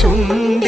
ചുണ്ട